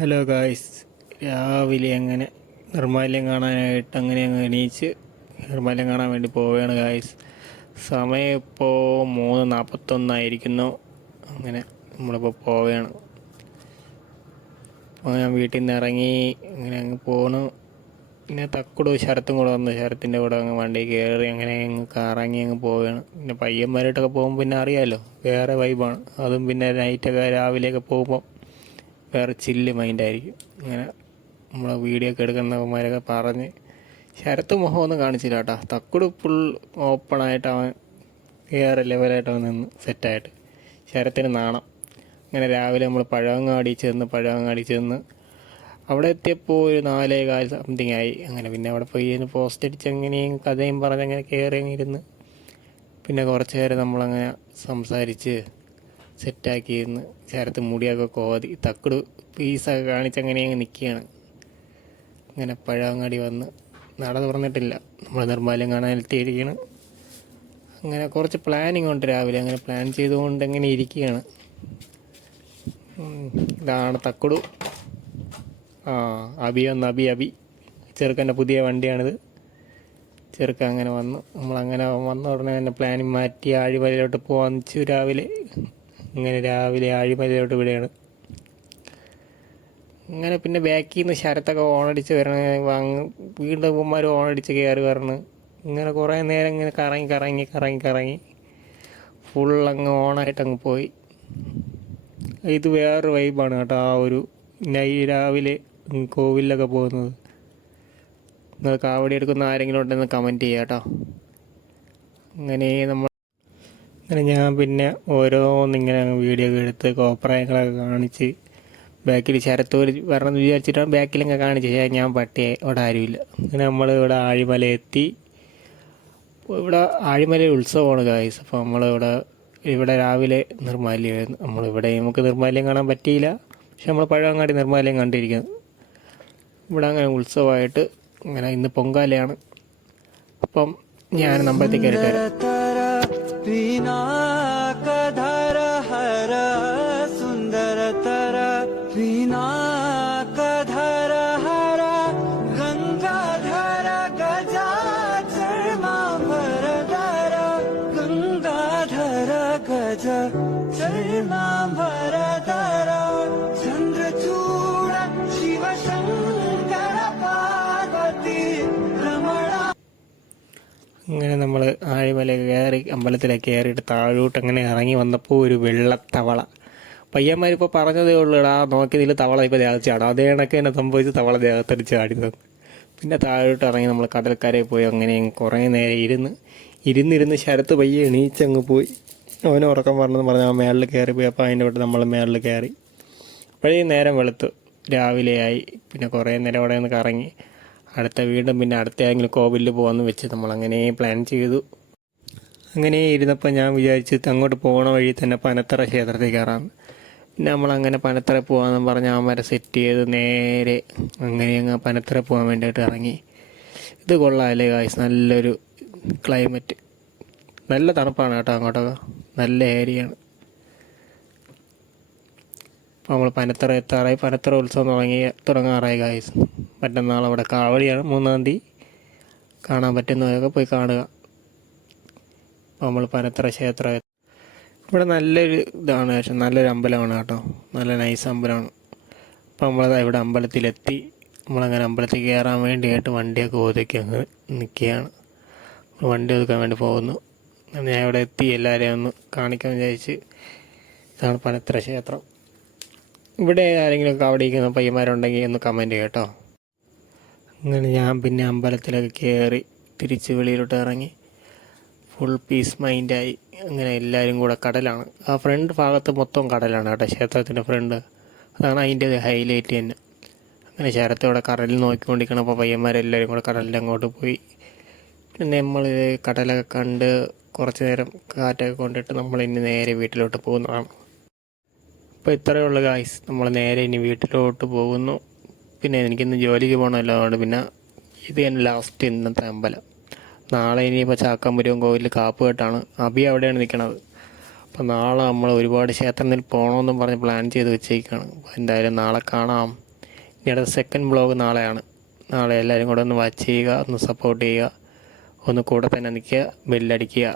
Hello guys, രാവിലെ അങ്ങനെ നിർമ്മാല്യം കാണാനായിട്ട് അങ്ങനെ അങ്ങ് എണീച്ച് നിർമ്മാല്യം കാണാൻ വേണ്ടി പോവുകയാണ് ഗായ്സ്. സമയം ഇപ്പോൾ 3:41 അങ്ങനെ നമ്മളിപ്പോൾ പോവുകയാണ്. അപ്പോൾ ഞാൻ വീട്ടിൽ നിന്ന് ഇറങ്ങി അങ്ങനെ അങ്ങ് പോണു. പിന്നെ തക്കുടു ശരത്തും കൂടെ വന്നു. ശരത്തിൻ്റെ കൂടെ അങ്ങ് വണ്ടി കയറി അങ്ങനെ അങ്ങ് കറങ്ങി അങ്ങ് പോവുകയാണ്. പിന്നെ പയ്യന്മാരായിട്ടൊക്കെ പോകുമ്പോൾ പിന്നെ അറിയാമല്ലോ, വേറെ വൈബാണ്. അതും പിന്നെ നൈറ്റൊക്കെ രാവിലെയൊക്കെ പോകുമ്പോൾ വേറെ ചില്ല് മൈൻഡായിരിക്കും. അങ്ങനെ നമ്മളെ വീഡിയോ ഒക്കെ എടുക്കുന്നവന്മാരൊക്കെ പറഞ്ഞ് ശരത്ത് മുഖമൊന്നും കാണിച്ചില്ല കേട്ടോ. തക്കുട് ഫുൾ ഓപ്പണായിട്ട് അവൻ വേറെ ലെവലായിട്ട് അവൻ നിന്ന് സെറ്റായിട്ട്. ശരത്തിന് നാണം. അങ്ങനെ രാവിലെ നമ്മൾ പഴവങ്ങാടി ചെന്ന് അവിടെ എത്തിയപ്പോൾ ഒരു 4:15 സംതിങ് ആയി. അങ്ങനെ പിന്നെ അവിടെ പോയി പോസ്റ്റ് അടിച്ച് എങ്ങനെയും കഥയും പറഞ്ഞ് അങ്ങനെ കയറി ഇരുന്ന് പിന്നെ കുറച്ച് നേരം നമ്മളങ്ങനെ സംസാരിച്ച് സെറ്റാക്കിയിരുന്ന് ശരത്ത് മുടിയൊക്കെ കോതി തക്കുട് പീസൊക്കെ കാണിച്ച് അങ്ങനെ അങ്ങ് നിൽക്കുകയാണ്. അങ്ങനെ പഴവങ്ങാടി വന്ന് നട തുറന്നിട്ടില്ല, നമ്മൾ നിർമ്മാല്യം കാണാൻ എത്തിയിരിക്കുകയാണ്. അങ്ങനെ കുറച്ച് പ്ലാനിങ് ഉണ്ട് രാവിലെ, അങ്ങനെ പ്ലാൻ ചെയ്തുകൊണ്ട് എങ്ങനെ ഇരിക്കുകയാണ്. ഇതാണ് തക്കുടു. അബി ചെറുക്കൻ്റെ പുതിയ വണ്ടിയാണിത്. ചെറുക്കൻ അങ്ങനെ വന്നു. നമ്മളങ്ങനെ വന്ന ഉടനെ തന്നെ പ്ലാനിങ് മാറ്റി ആഴിമലയിലോട്ട് പോകാൻ വെച്ചു രാവിലെ. അങ്ങനെ രാവിലെ ആഴിമലയിലോട്ട് വിടുകയാണ്. അങ്ങനെ പിന്നെ ബാക്കിൽ നിന്ന് ശരത്തൊക്കെ ഓണടിച്ച് വരണ വീണ്ടും ഇവന്മാർ ഓണടിച്ച് കയറി വരണം. ഇങ്ങനെ കുറേ നേരം ഇങ്ങനെ കറങ്ങി ഫുൾ അങ്ങ് ഓണായിട്ട് അങ്ങ് പോയി. ഇത് വേറൊരു വൈബാണ് കേട്ടോ. ആ ഒരു രാവിലെ കോവിലൊക്കെ പോകുന്നത്. നിങ്ങൾ കാവടി എടുക്കുന്ന ആരെങ്കിലും ഉണ്ടെന്ന് കമൻറ്റ് ചെയ്യുക കേട്ടോ. അങ്ങനെ ഞാൻ പിന്നെ ഓരോന്നിങ്ങനെ വീഡിയോ ഒക്കെ എടുത്ത് കോപ്രായങ്ങളൊക്കെ കാണിച്ച് ബാക്കിൽ ശരത്തൂർ വരണമെന്ന് വിചാരിച്ചിട്ടാണ് ബാക്കിലങ്ങ് കാണിച്ച്. ഞാൻ പട്ടിയെ ഇവിടെ ആരുമില്ല. അങ്ങനെ നമ്മൾ ഇവിടെ ആഴിമല എത്തി. ഇവിടെ ആഴിമല ഉത്സവമാണ് ഗായ്സ്. അപ്പോൾ ഇവിടെ രാവിലെ നിർമ്മാല്യമായിരുന്നു. നമുക്ക് നിർമ്മാല്യം കാണാൻ പറ്റിയില്ല, പക്ഷെ നമ്മൾ പഴവങ്ങാടി നിർമ്മാല്യം കണ്ടിരിക്കുന്നത്. ഇവിടെ അങ്ങനെ ഉത്സവമായിട്ട് അങ്ങനെ ഇന്ന് പൊങ്കാലയാണ്. അപ്പം ഞാൻ അമ്പലത്തിൽ കയറിയിട്ട് അങ്ങനെ നമ്മൾ ആഴിമല കയറി അമ്പലത്തിലേക്ക് കയറിയിട്ട് താഴോട്ട് അങ്ങനെ ഇറങ്ങി വന്നപ്പോൾ ഒരു വെള്ളത്തവള. പയ്യന്മാരിപ്പോൾ പറഞ്ഞതേ ഉള്ളൂടാ, നോക്കിയതിൽ തവള ഇപ്പോൾ ദേഹച്ചാടും. അതേ കണക്ക് തന്നെ സംഭവിച്ച് തവള ദേഹത്തടിച്ച് ചാടുന്നത്. പിന്നെ താഴോട്ട് ഇറങ്ങി നമ്മൾ കടൽക്കരയിൽ പോയി അങ്ങനെ കുറേ നേരം ഇരുന്നിരുന്ന് ശരത്ത് പയ്യെ എണീച്ചങ്ങ് പോയി. അവന് ഉറക്കം പറഞ്ഞെന്ന് പറഞ്ഞാൽ അവൻ മേളിൽ കയറി പോയി. അപ്പോൾ അതിൻ്റെ തൊട്ട് നമ്മൾ മേളിൽ കയറി. അപ്പോഴേ നേരം വെളുത്തു, രാവിലെയായി. പിന്നെ കുറേ നേരം അവിടെ നിന്ന് കറങ്ങി വീണ്ടും പിന്നെ അടുത്ത ഏതെങ്കിലും കോവിലിൽ പോകാമെന്ന് വെച്ച് നമ്മളങ്ങനെ പ്ലാൻ ചെയ്തു. അങ്ങനെ ഇരുന്നപ്പോൾ ഞാൻ വിചാരിച്ച് അങ്ങോട്ട് പോകണ വഴി തന്നെ പനത്തറ ക്ഷേത്രത്തിൽ കയറാമെന്ന്. പിന്നെ നമ്മളങ്ങനെ പനത്തറ പോകാമെന്ന് പറഞ്ഞ് അവന്മാരെ സെറ്റ് ചെയ്ത് നേരെ അങ്ങനെ അങ്ങ് പനത്തറ പോകാൻ വേണ്ടിയിട്ട് ഇറങ്ങി. ഇത് കൊള്ളാമല്ലേ ഗായ്സ്, നല്ലൊരു ക്ലൈമറ്റ്, നല്ല തണുപ്പാണ് കേട്ടോ. അങ്ങോട്ടൊക്കെ നല്ല ഏരിയയാണ്. അപ്പോൾ നമ്മൾ പനത്തറ എത്താറായി. പനത്തറ ഉത്സവം തുടങ്ങാറായി ഗായ്സ്. മറ്റന്നാൾ അവിടെ കാവടിയാണ്, 3-ാം തീയതി. കാണാൻ പറ്റുന്നവരൊക്കെ പോയി കാണുക. അപ്പോൾ നമ്മൾ പനത്തറ ക്ഷേത്രം ഇവിടെ നല്ലൊരു ഇതാണ്, പക്ഷെ നല്ലൊരു അമ്പലമാണ് കേട്ടോ. നല്ല നൈസ് അമ്പലമാണ്. അപ്പോൾ ഇവിടെ അമ്പലത്തിലെത്തി. നമ്മളങ്ങനെ അമ്പലത്തിൽ കയറാൻ വേണ്ടിയിട്ട് വണ്ടിയൊക്കെ ഒതുക്കി അങ്ങ് നിൽക്കുകയാണ്. വണ്ടി ഒതുക്കാൻ വേണ്ടി പോകുന്നു. ഞാൻ ഇവിടെ എത്തി, എല്ലാവരെയും ഒന്ന് കാണിക്കാൻ വിചാരിച്ച്. ഇതാണ് പനത്തറ ക്ഷേത്രം. ഇവിടെ ആരെങ്കിലും കാവടി ഇരിക്കുന്ന പയ്യന്മാരുണ്ടെങ്കിൽ ഒന്ന് കമൻറ്റ് ചെയ്യാം കേട്ടോ. അങ്ങനെ ഞാൻ പിന്നെ അമ്പലത്തിലൊക്കെ കയറി തിരിച്ച് വെളിയിലോട്ട് ഇറങ്ങി ഫുൾ പീസ് മൈൻഡായി. അങ്ങനെ എല്ലാവരും കൂടെ കടലാണ്. ആ ഫ്രണ്ട് ഭാഗത്ത് മൊത്തം കടലാണ് കേട്ടോ, ക്ഷേത്രത്തിൻ്റെ ഫ്രണ്ട്. അതാണ് അതിൻ്റെ ഹൈലൈറ്റ് തന്നെ. അങ്ങനെ ശരത്തോടെ കടലിൽ നോക്കിക്കൊണ്ടിരിക്കണം. അപ്പോൾ പയ്യന്മാരെല്ലാവരും കൂടെ കടലിൻ്റെ അങ്ങോട്ട് പോയി. പിന്നെ നമ്മൾ കടലൊക്കെ കണ്ട് കുറച്ച് നേരം കാറ്റൊക്കെ കൊണ്ടിട്ട് നമ്മൾ ഇനി നേരെ വീട്ടിലോട്ട് പോകുന്നതാണ്. അപ്പോൾ ഇത്രയേ ഉള്ളൂ ഗായ്സ്, നമ്മൾ നേരെ ഇനി വീട്ടിലോട്ട് പോകുന്നു. പിന്നെ എനിക്കിന്ന് ജോലിക്ക് പോകണമല്ലോ, അതുകൊണ്ട് പിന്നെ ഇത് തന്നെ ലാസ്റ്റ് ഇന്നത്തെ അമ്പലം. നാളെ ഇനിയിപ്പോൾ ചാക്കാമ്പുരവും കോവിലിൽ കാപ്പുകെട്ടാണ്. അബി അവിടെയാണ് നിൽക്കണത്. അപ്പോൾ നാളെ നമ്മൾ ഒരുപാട് ക്ഷേത്രത്തിൽ പോകണമെന്നും പറഞ്ഞ് പ്ലാൻ ചെയ്ത് വെച്ചേക്കാണ്. എന്തായാലും നാളെ കാണാം. അടുത്ത സെക്കൻഡ് വ്ളോഗ് നാളെയാണ്. നാളെ എല്ലാവരും കൂടെ ഒന്ന് വാച്ച് ചെയ്യുക, ഒന്ന് സപ്പോർട്ട് ചെയ്യുക, ഒന്ന് കൂടെ തന്നെ നിൽക്കുക, ബെല്ലടിക്കുക.